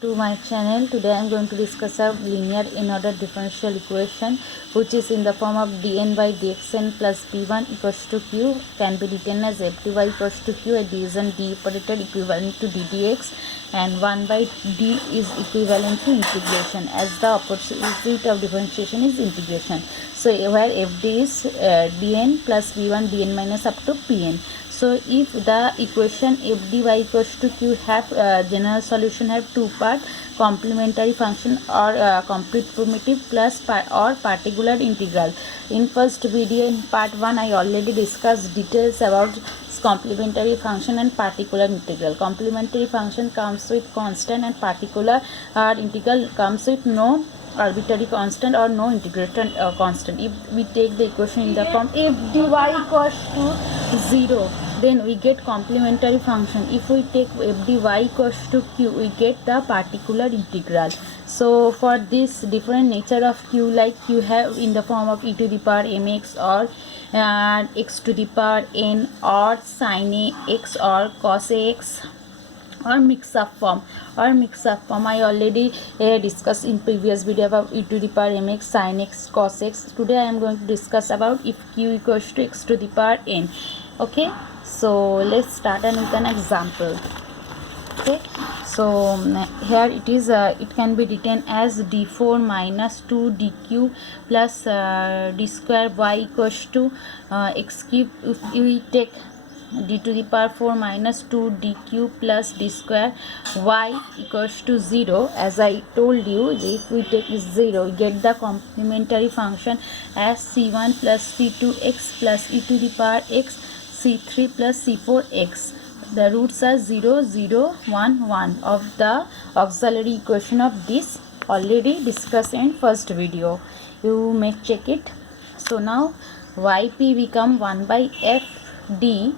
to my channel. Today I am going to discuss a linear in-order differential equation which is in the form of dn by dxn plus b1 equals to q can be written as f dy equals to q, a d is an d operator equivalent to ddx, and 1 by d is equivalent to integration, as the opposite of differentiation is integration. So where fd is dn plus b1 dn minus up to pn. So if the equation f dy equals to q have general solution have two part, complementary function or complete primitive plus or particular integral. In first video, in part 1, I already discussed details about complementary function and particular integral. Complementary function comes with constant and particular integral comes with no arbitrary constant or no integrated constant. If we take the equation in the form f dy equals to 0, then we get complementary function. If we take f dy equals to q, we get the particular integral. So for this different nature of q, like q have in the form of e to the power mx or x to the power n or sin a x or cos a x, or mix up form. I already discussed in previous video about e to the power mx sin x cos x. Today I am going to discuss about if q equals to x to the power n. Okay, so let's start with an example. Okay, so here it is it can be written as d4 minus 2 dq plus d square y equals to x cube. If we take d to the power 4 minus 2 dq plus d square y equals to 0, as I told you, if we take 0, we get the complementary function as c1 plus c2x plus e to the power x, c3 plus c4x. The roots are 0, 0, 1, 1 of the auxiliary equation of this, already discussed in first video. You may check it. So now yp become 1 by fd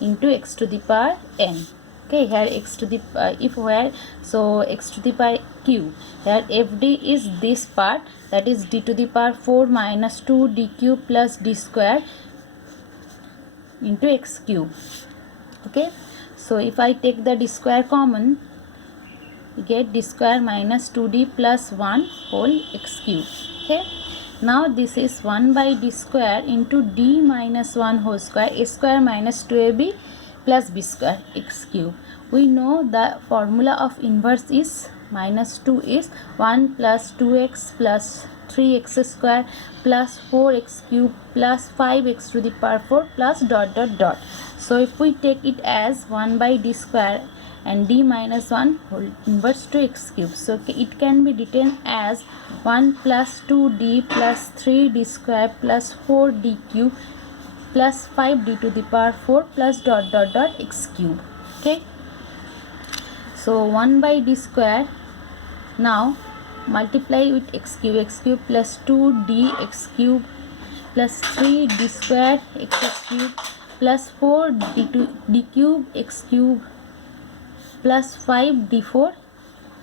into x to the power n. Okay, here x to the if where, so x to the power q, here fd is this part, that is d to the power 4 minus 2 dq plus d square into x cube. Okay, so if I take the d square common, we get d square minus 2d plus 1 whole x cube. Okay, now this is 1 by d square into d minus 1 whole square, a square minus 2ab plus b square x cube. We know the formula of inverse is minus 2 is 1 plus 2x plus 3x square plus 4x cube plus 5x to the power 4 plus dot dot dot. So if we take it as 1 by d square and d minus 1 whole inverse to x cube, so it can be written as 1 plus 2d plus 3d square plus 4d cube plus 5d to the power 4 plus dot dot dot x cube. Okay, so 1 by d square, now multiply with x cube plus 2d x cube plus 3d square x cube plus 4 d cube x cube plus 5 d4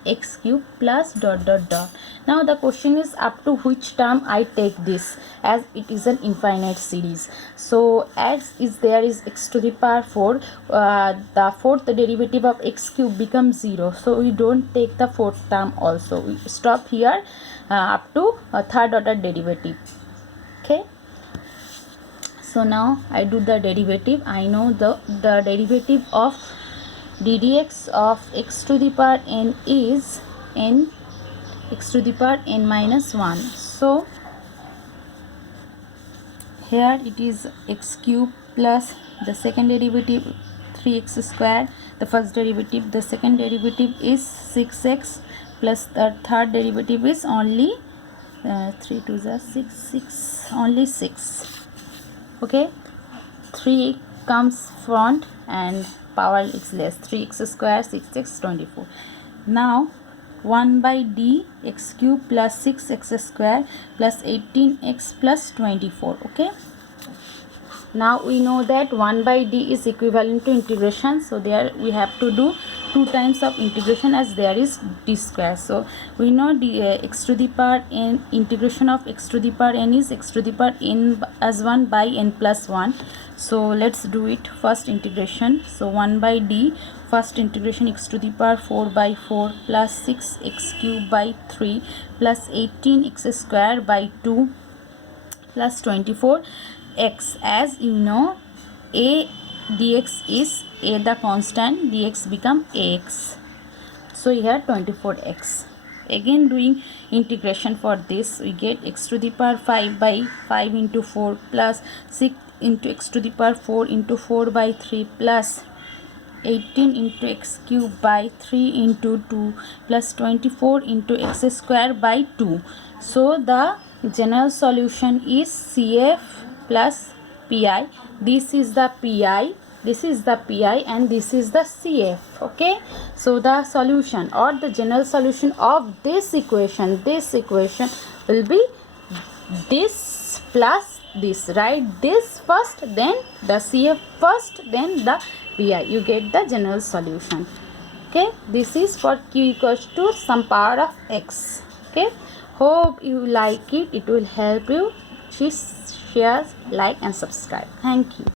x cube plus dot dot dot. Now the question is up to which term I take this, as it is an infinite series. So as is there is x to the power 4, the fourth derivative of x cube becomes 0, so we don't take the fourth term also, we stop here up to third order derivative. Okay, so now I do the derivative. I know the derivative of ddx of x to the power n is n x to the power n minus 1. So here it is x cube plus the second derivative 3x square, the first derivative, the second derivative is 6x plus the third derivative is only 3 to the 6, 6, only 6. Okay, 3 comes front and power is less, 3x square 6x 24. Now 1 by d x cube plus 6x square plus 18x plus 24. Okay, now we know that 1 by d is equivalent to integration, so there we have to do 2 times of integration as there is d square. So we know the x to the power n, integration of x to the power n is x to the power n as 1 by n plus 1. So let's do it. First integration, so 1 by d, first integration x to the power 4 by 4 plus 6 x cube by 3 plus 18 x square by 2 plus 24 x. As you know, a dx is a the constant, dx become ax. So here 24x. Again doing integration for this, we get x to the power 5 by 5 into 4 plus 6 into x to the power 4 into 4 by 3 plus 18 into x cube by 3 into 2 plus 24 into x square by 2. So the general solution is CF plus PI. This is the PI, this is the PI, and this is the CF. Okay, so the solution or the general solution of this equation will be this plus this. Write this first, then the CF first, then the PI. You get the general solution. Okay, this is for q equals to some power of x. Okay, hope you like it. It will help you. Please share, like and subscribe. Thank you.